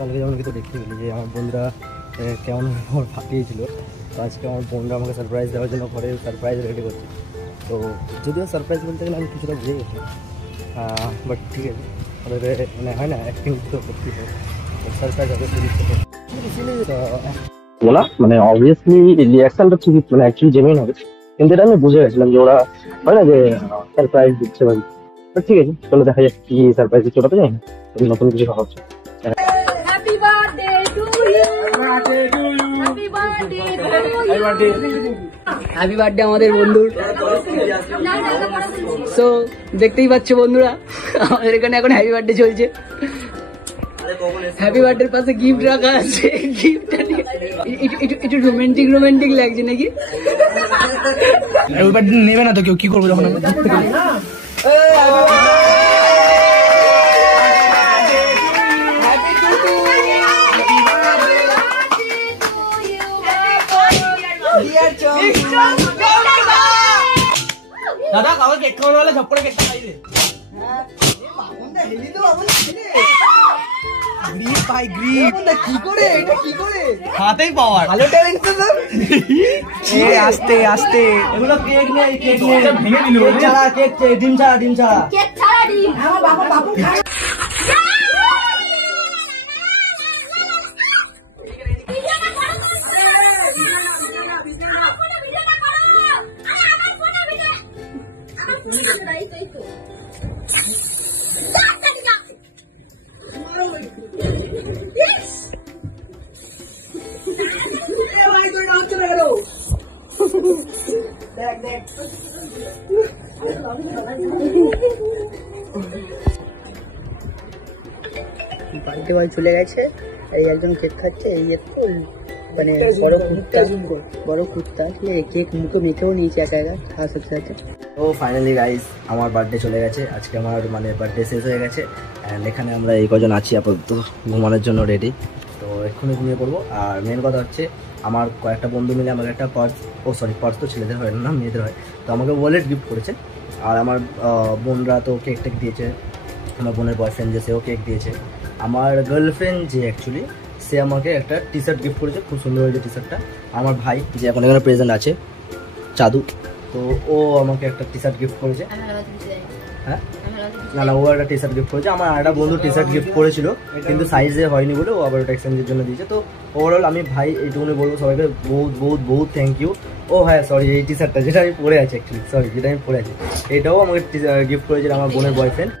কালকে যেমন কিন্তু দেখতে গেলি যে আমার বন্ধুরা কেমন আমার ফাটিয়েছিল, তো আজকে আমার বন্ধুরা আমাকে সারপ্রাইজ দেওয়ার জন্য ঘরে সারপ্রাইজ রেডি করছে। তো যদিও সারপ্রাইজ বলতে গেলে আমি কিছুটা বুঝে গেছি, বাট ঠিক আছে, ওদের মানে হয় না অ্যাক্টিং তো করতে হয়, সারপ্রাইজ হবে বলা মানে অবভিয়াসলি রিয়াকশনটা ঠিক মানে অ্যাকচুয়ালি জেনুইন হবে, কিন্তু এটা আমি বুঝে গেছিলাম যে ওরা হয় না যে সারপ্রাইজ দিচ্ছে ভাই। ঠিক আছে, চলো দেখা যাক কি সারপ্রাইজ দিচ্ছে, ওটা তো জানি না, নতুন কিছু হচ্ছে। Happy birthday to you. Happy birthday to you. Happy birthday আমাদের বন্ধুর। সো দেখতেই পাচ্ছ বন্ধুরা, আমাদের এখানে এখন হ্যাপি বার্থডে চলছে। হ্যাপি বার্থডের পাশে গিফট রাখা আছে, গিফটটা একটু রোমান্টিক রোমান্টিক লাগছে নাকি? হ্যাপি বার্থডে নেবে না তো কেউ, কি করবো যখন আমরা দাদা কাগজ কেক খাওয়ানো হলে ঝপড়ে কেকটা খাই দে। গ্রিপ ভাই গ্রিপ, কি করে এটা কি করে হাতেই পাওয়ার ভালো ট্যালেন্ট তো স্যার। এ আস্তে আস্তে এগুলো কেক নেই, কেক নেই, ভেঙে দিল। কেক ছাড়া, কেক ডিম ছাড়া, ডিম ছাড়া, কেক ছাড়া ডিম। আমার বাবু খায়। বাড়িতে বাড়ি চলে গেছে, এই একজন কেক খাচ্ছে, এই একটু মানে বড় কুত্তা কেক মুখে মেখেও নিয়েছে একা একা খাওয়ার সাথে সাথে। তো ফাইনালি গাইস আমার বার্থডে চলে গেছে, আজকে আমার মানে বার্থডে শেষ হয়ে গেছে। অ্যান্ড এখানে আমরা এই কজন আছি আপাতত ঘুমানোর জন্য রেডি, তো এক্ষুনি ঘুমিয়ে পড়বো। আর মেন কথা হচ্ছে আমার কয়েকটা বন্ধু মিলে আমাকে একটা পার্স, পার্স তো ছেলেদের হয় না, মেয়েদের হয়, তো আমাকে ওয়ালেট গিফট করেছে। আর আমার বোনরা তো কেক টেক দিয়েছে, আমার বোনের বয়ফ্রেন্ড যে সেও কেক দিয়েছে। আমার গার্লফ্রেন্ড যে অ্যাকচুয়ালি সে আমাকে একটা টি শার্ট গিফট করেছে, খুব সুন্দর হয়েছে টি শার্টটা। আমার ভাই যে এখন এখানে প্রেজেন্ট আছে চাদু, তো ও আমাকে একটা টি শার্ট গিফট করেছে। হ্যাঁ না ও একটা টি শার্ট গিফট করেছে। আমার একটা বন্ধু টি শার্ট গিফট করেছিল, কিন্তু সাইজে হয়নি বলে ও আবার ওটা এক্সচেঞ্জের জন্য দিয়েছে। তো ওভারঅল আমি ভাই এইটুকুনি বলবো সবাইকে বহুত বহুত বহুত থ্যাংক ইউ। ও হ্যাঁ সরি, এই টি শার্টটা যেটা আমি পরে আছি অ্যাকচুয়ালি, সরি যেটা আমি পরে আছি, এটাও আমাকে গিফট করেছিল আমার বোনের বয়ফ্রেন্ড।